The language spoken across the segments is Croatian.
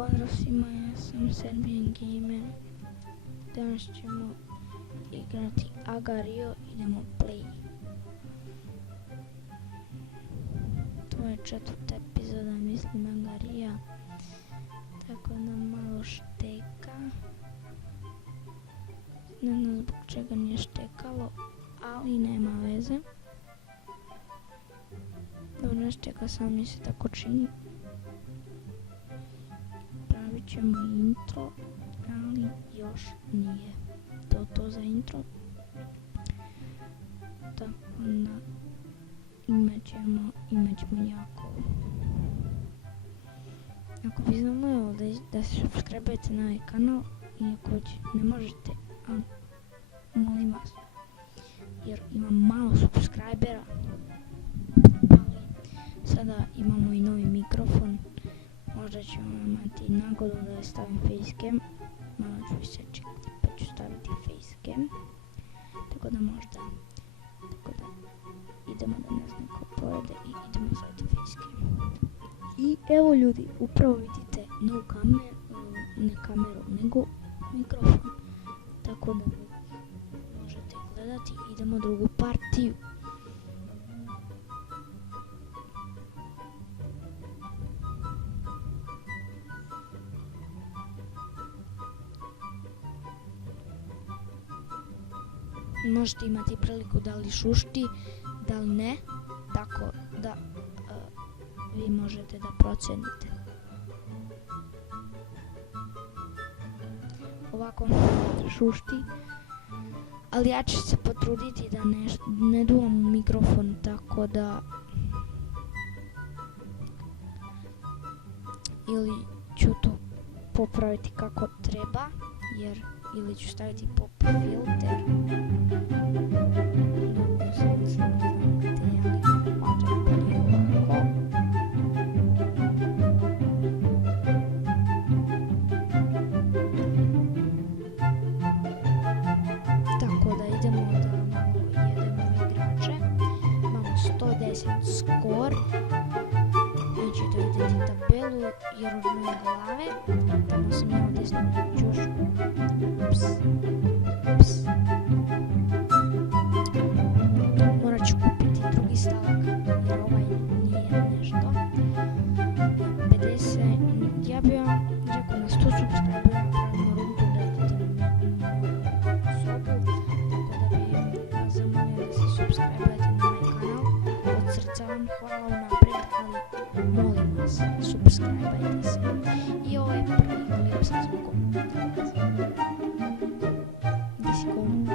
Pozdrav svima, ja sam Serbian Gamer. Danas ćemo igrati Agario, idemo play. To je 4. epizoda, mislim, Agarija. Tako da malo šteka. Ne znam zbog čega nije štekalo, ali nema veze. Dobro, ne šteka, sam mi se tako čini. Pravit ćemo intro, ali još nije to za intro. Tako da imat ćemo jako. Ako bi znamo da se subscribe-ujete na ovaj kanal, iako ne možete, ali molim vas, jer imam malo subscribera, ali sada imamo i novi mikrofon. Možda ćemo imati nagodu da stavim facecam, malo ću se čekati pa ću staviti facecam, tako da možda, idemo da nas neko pojede i idemo staviti facecam. I evo ljudi, upravo vidite novu ne kameru, nego mikrofon, tako da možete gledati, idemo drugu partiju. Možete imati priliku da li šušti, da li ne, tako da vi možete da procenite. Ovako šušti, ali ja ću se potruditi da ne duvam u mikrofon, tako da ili ću to popraviti kako treba, ili ću staviti pop filter. Tako da idemo da malo jedemo igrače. Imamo 110 skor. Nećete vidjeti tabelu jer od moje glave. Tamo sam ja ovdje čušku. Morat ću kupiti drugi stavak jer ovaj nije nešto. 50, ja bi vam rekao na 100 subscribera pravimo rundu da idete na sobu, tako da bi vas zamolio da se subscribe-ujete na ovaj kanal. Od srca vam hvala unaprijed, ali molim vas, subscribe-ujte se. I ovo je prvi klip sa zvukom. Gdje si kom?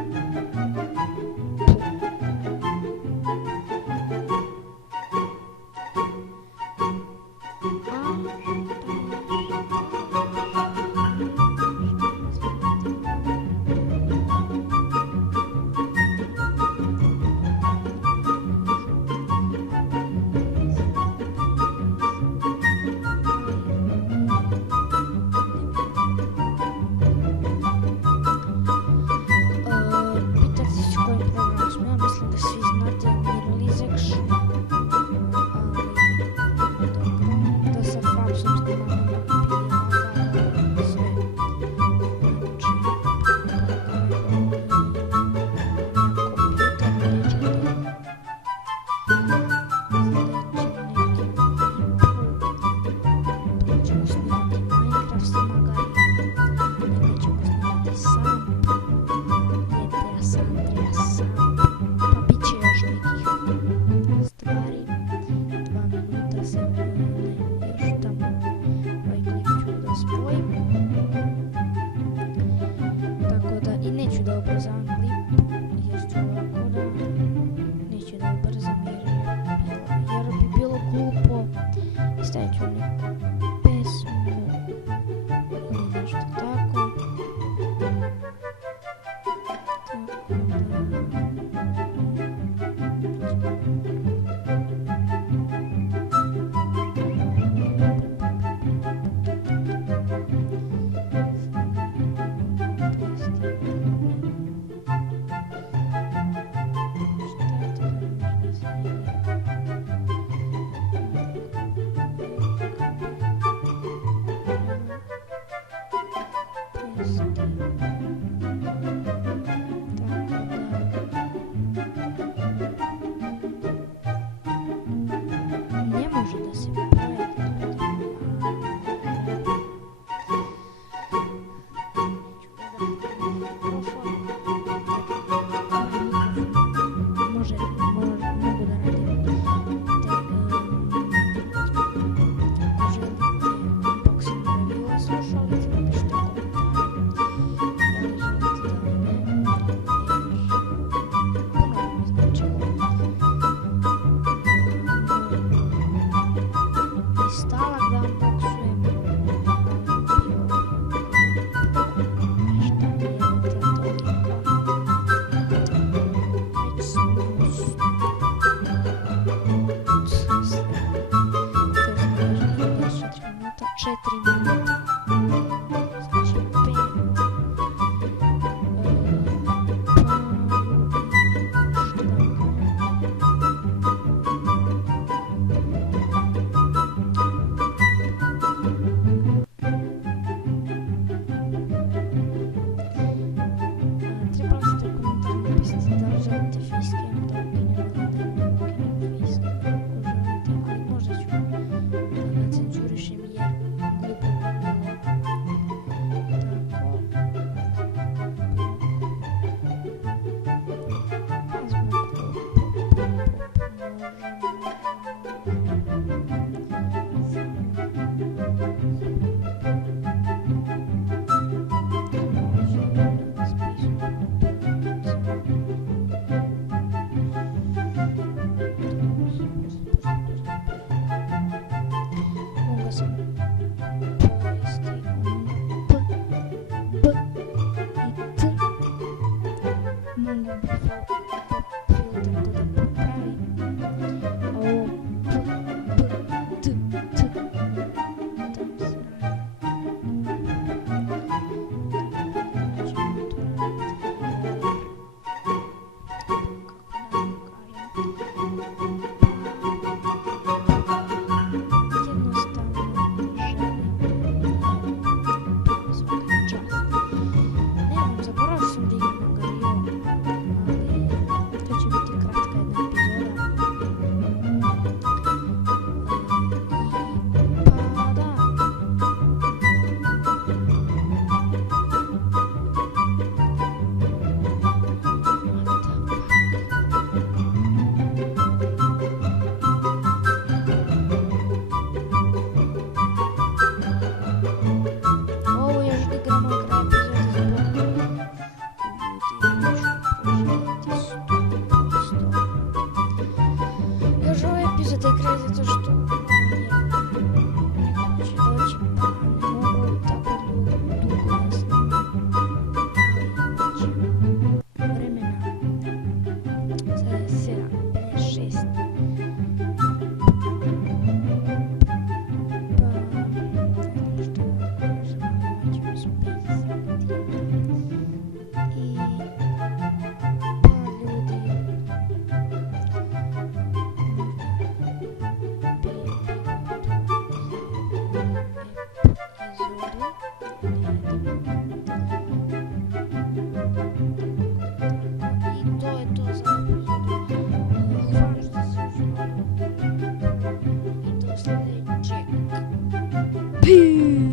4 minuta.